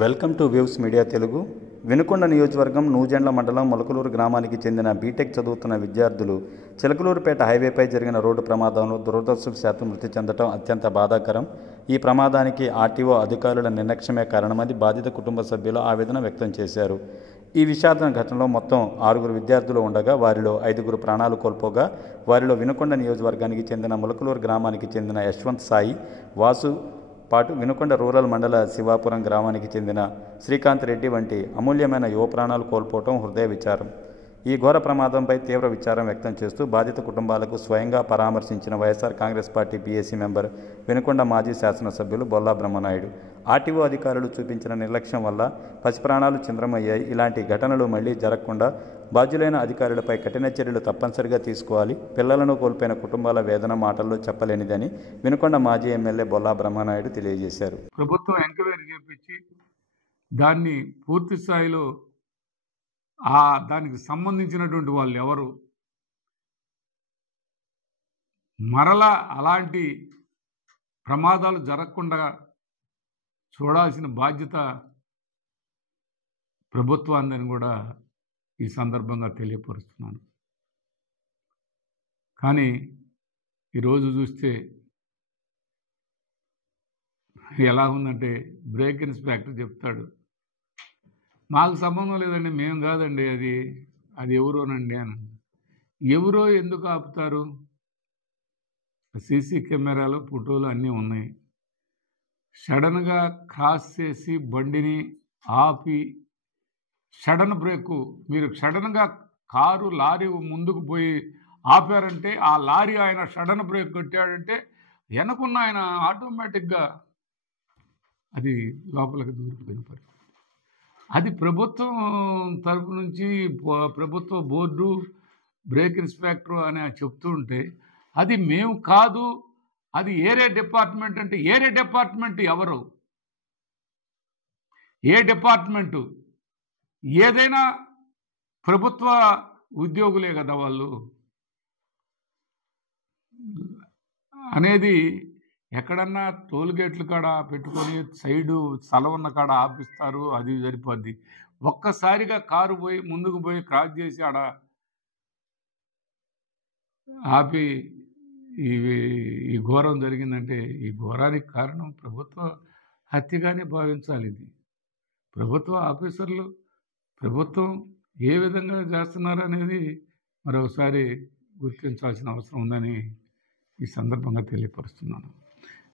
Welcome to views media Telugu. Vinukonda నియోజకవర్గం నూజెండ్ల మండలం మొలకలూరు గ్రామానికి చెందిన బీటెక్ చదువుతున్న విద్యార్థులు చిలకలూరుపేట హైవేపై జరిగిన రోడ్డు ప్రమాదంలో దురదృష్టవశాత్తు మృతి చెందడం అత్యంత బాధాకరం. ఈ ప్రమాదానికి ఆర్టీఓ అధికారుల నిర్లక్ష్యమే కారణమని బాధిత కుటుంబ సభ్యులు ఆవేదన వ్యక్తం చేశారు. ఈ విషాద ఘటనలో మొత్తం 6 విద్యార్థులు ఉండగా వారిలో 5 ప్రాణాలు కోల్పోగా వారిలో వినుకొండ నియోజకవర్గానికి చెందిన మొలకలూరు గ్రామానికి చెందిన యశ్వంత్ సాయి, వాసు పాటు వినుకొండ రూరల్ మండల శివాపురం గ్రామానికి చెందిన శ్రీకాంత్ రెడ్డి వంటి అమూల్యమైన యువ ప్రాణాలు కోల్పోవటం హృదయ విచారం. ఈ ఘోర ప్రమాదంపై తీవ్ర విచారం వ్యక్తం చేస్తూ బాధిత కుటుంబాలకు స్వయంగా పరామర్శించిన YSR Congress party PAC member, Vinukonda మాజీ శాసనసభ్యులు బొల్లా బ్రహ్మనాయుడు. ఆర్టీఓ అధికారులు చూపించిన నిర్లక్ష్యం వల్ల పసిప్రాణాలు చింద్రమయ్యాయి. ఇలాంటి ఘటనలు మళ్లీ జరగకుండా బాధ్యులైన అధికారులపై కఠిన చర్యలు తప్పనిసరిగా తీసుకోవాలి. పిల్లలను కోల్పోయిన కుటుంబాల వేదన మాటల్లో చెప్పలేనిదని వినుకొండ మాజీ ఎమ్మెల్యే బొల్లా బ్రహ్మనాయుడు తెలియజేశారు. ప్రభుత్వం ఎంక్వైరీ చేపించి దాన్ని పూర్తి స్థాయిలో దానికి సంబంధించినటువంటి వాళ్ళు ఎవరు మరలా అలాంటి ప్రమాదాలు జరగకుండా చూడాల్సిన బాధ్యత ప్రభుత్వాన్ని కూడా ఈ సందర్భంగా తెలియపరుస్తున్నాను. కానీ ఈరోజు చూస్తే ఎలా ఉందంటే, బ్రేక్ ఇన్స్పెక్టర్ చెప్తాడు, మాకు సంబంధం లేదండి, మేము కాదండి, అది ఎవరోనండి అని. ఎవరో ఎందుకు ఆపుతారు? సీసీ కెమెరాలు, ఫోటోలు అన్నీ ఉన్నాయి. సడన్గా క్రాస్ చేసి బండిని ఆపి సడన్ బ్రేకు, మీరు సడన్గా కారు లారీ ముందుకు పోయి ఆపారంటే ఆ లారీ ఆయన సడన్ బ్రేక్ కొట్టాడంటే వెనకున్న ఆయన ఆటోమేటిక్గా అది లోపలికి దూరిపోయిన పరిస్థితి. అది ప్రభుత్వం తరపు నుంచి ప్రభుత్వ బోర్డు బ్రేక్ ఇన్స్పెక్టర్ అని చెప్తూ ఉంటే అది మేము కాదు, అది ఏరే డిపార్ట్మెంట్ అంటే ఏరే డిపార్ట్మెంట్ ఎవరు? ఏ డిపార్ట్మెంటు? ఏదైనా ప్రభుత్వ ఉద్యోగులే కదా వాళ్ళు అనేది. ఎక్కడన్నా టోల్గేట్లు కాడ పెట్టుకొని సైడు స్థలం ఉన్న కాడ ఆపిస్తారు, అది సరిపోద్ది. ఒక్కసారిగా కారు పోయి ముందుకు పోయి క్రాస్ చేసి ఆడ ఆపి ఈ ఘోరం జరిగిందంటే ఈ ఘోరానికి కారణం ప్రభుత్వ హత్యగానే భావించాలి. ఇది ప్రభుత్వ ఆఫీసర్లు ప్రభుత్వం ఏ విధంగా చేస్తున్నారు అనేది మరొకసారి గుర్తించాల్సిన అవసరం ఉందని ఈ సందర్భంగా తెలియపరుస్తున్నాను.